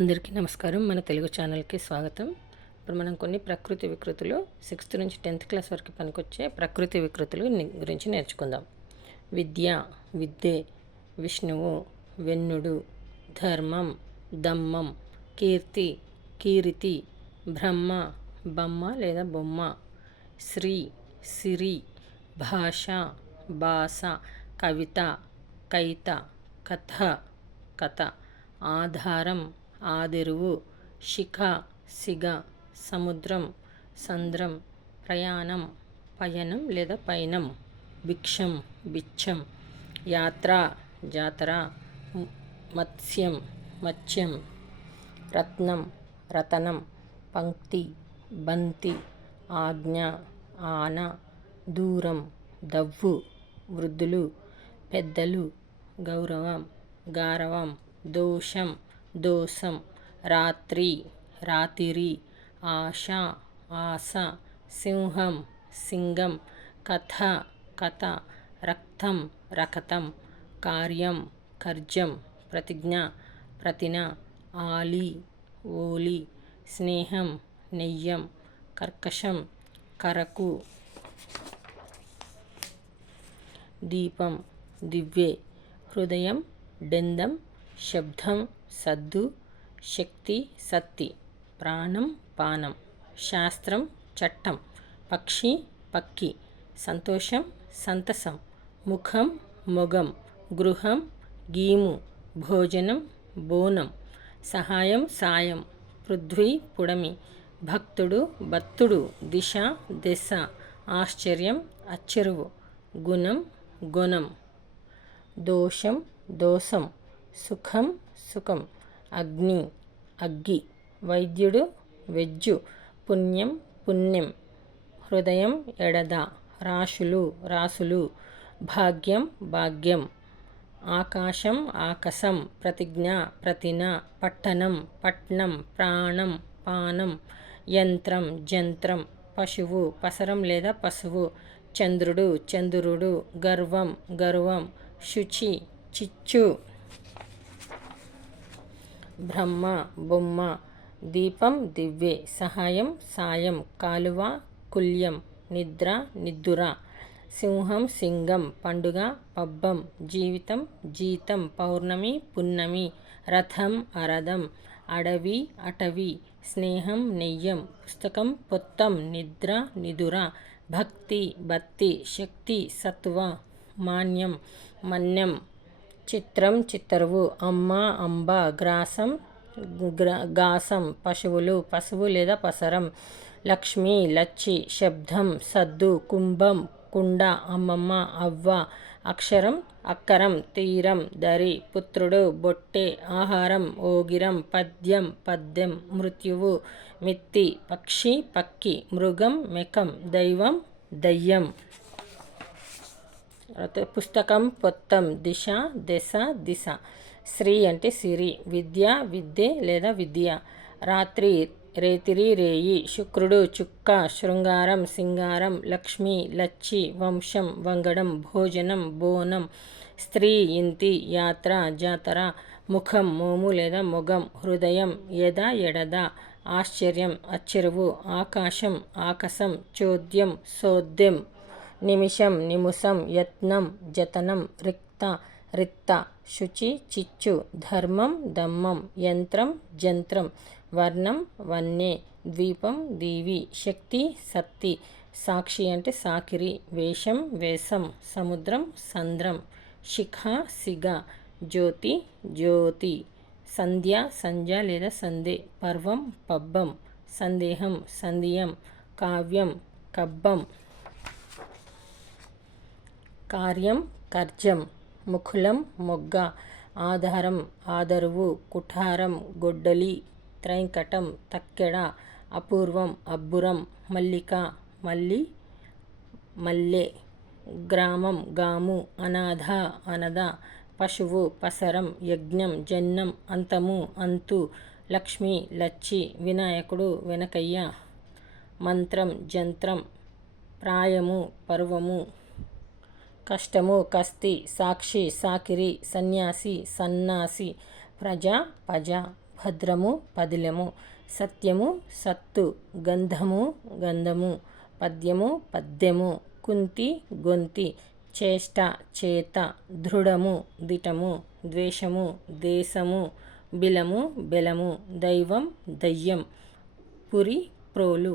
అందరికీ నమస్కారం. మన తెలుగు ఛానల్కి స్వాగతం. ఇప్పుడు మనం కొన్ని ప్రకృతి వికృతులు సిక్స్త్ నుంచి టెన్త్ క్లాస్ వరకు పనికొచ్చే ప్రకృతి వికృతులు గురించి నేర్చుకుందాం. విద్య విద్యే విష్ణువు వెన్నుడు ధర్మం దమ్మం కీర్తి కీరితి బ్రహ్మ బొమ్మ లేదా బొమ్మ శ్రీ సిరి భాష భాష కవిత కైత కథ కథ ఆధారం ఆదిరువు శిఖ సిగ సముద్రం సంద్రం ప్రయాణం పయనం లేదా పయనం భిక్షం బిచ్చం యాత్ర జాతర మత్స్యం మత్స్యం రత్నం రతనం పంక్తి బంతి ఆజ్ఞ ఆన దూరం దవ్వు వృద్ధులు పెద్దలు గౌరవం గారవం దోషం దోసం రాత్రి రాతిరి ఆశ ఆశ సింహం సింగం కథ కథ రక్తం రకతం కార్యం కర్జం ప్రతిజ్ఞ ప్రతిన ఆలి ఓలి స్నేహం నెయ్యం కర్కశం కరకు దీపం దివ్యే హృదయం డెందం శబ్దం సద్దు శక్తి సత్తి ప్రాణం పానం శాస్త్రం చట్టం పక్షి పక్కి సంతోషం సంతసం ముఖం మొగం గృహం గీము భోజనం బోనం సహాయం సాయం పృథ్వీ పుడమి భక్తుడు భక్తుడు దిశ దశ ఆశ్చర్యం అచ్చెరువు గుణం గుణం దోషం దోషం సుఖం సుఖం. అగ్ని అగ్గి. వైద్యుడు వెజ్జు. పుణ్యం పుణ్యం. హృదయం ఎడద. రాశులు రాసులు. భాగ్యం భాగ్యం. ఆకాశం ఆకసం ప్రతిజ్ఞ ప్రతిన. పట్టణం పట్నం. ప్రాణం పానం. యంత్రం జంత్రం. పశువు పసరం లేదా పశువు. చంద్రుడు చంద్రుడు. గర్వం గర్వం. శుచి చిచ్చు. బ్రహ్మ బొమ్మ దీపం దివ్యే సహాయం సాయం కాలువ కుల్యం నిద్ర నిద్దుర సింహం సింగం పండుగ పబ్బం జీవితం జీతం పౌర్ణమి పున్నమి రథం అరథం అడవి అటవి స్నేహం నెయ్యం పుస్తకం పొత్తం నిద్ర నిదుర భక్తి బత్తి శక్తి సత్వ మాన్యం మన్యం చిత్రం చిత్తరువు అమ్మ అంబ గ్రాసం గాసం పశువులు పశువు లేదా పసరం లక్ష్మి లచ్చి శబ్దం సద్దు కుంభం కుండ అమ్మమ్మ అవ్వ అక్షరం అక్కరం తీరం దరి పుత్రుడు బొట్టె ఆహారం ఓగిరం పద్యం పద్యం మృత్యువు మిత్తి పక్షి పక్కి మృగం మెకం దైవం దయ్యం. తర్వాత పుస్తకం పొత్తం దిశ దశ దిశ. శ్రీ అంటే సిరి. విద్య విద్య లేదా విద్య. రాత్రి రేతిరి రేయి. శుక్రుడు చుక్క శృంగారం సింగారం. లక్ష్మి లచ్చి వంశం వంగడం భోజనం బోనం. స్త్రీ ఇంతి యాత్ర జాతర. ముఖం మోము లేదా ముఖం హృదయం ఎద ఎడద. ఆశ్చర్యం అచ్చెరువు. ఆకాశం ఆకసం. చోద్యం సోద్యం. నిమిషం నిముసం యత్నం జతనం రిక్త రిక్త శుచి చిచ్చు ధర్మం దమ్మం యంత్రం జంత్రం వర్ణం వన్నే ద్వీపం దీవి శక్తి సత్తి సాక్షి అంటే సాకిరి వేషం వేషం సముద్రం సంద్రం శిఖ సిగ జ్యోతి జ్యోతి సంధ్య సంధ్య లేదా సందే పర్వం పబ్బం సందేహం సంధియం కావ్యం కబ్బం కార్యం కర్జం ముఖులం మొగ్గ ఆధారం ఆదరువు కుఠారం గొడ్డలి త్రైంకటం తక్కెడ అపూర్వం అబ్బురం మల్లిక మల్లి మల్లె గ్రామం గాము అనాథ అనద పశువు పసరం యజ్ఞం జన్నం అంతము అంతు లక్ష్మి లచ్చి వినాయకుడు వెనకయ్య మంత్రం జంత్రం ప్రాయము పర్వము కష్టము కస్తి సాక్షి సాకిరి సన్యాసి సన్నాసి ప్రజ పజ భద్రము పదిలము సత్యము సత్తు గంధము గంధము పద్యము పద్యము కుంతి గొంతి చేష్ట చేత దృఢము దిటము ద్వేషము దేశము బిలము బెలము దైవం దయ్యం పురి ప్రోలు.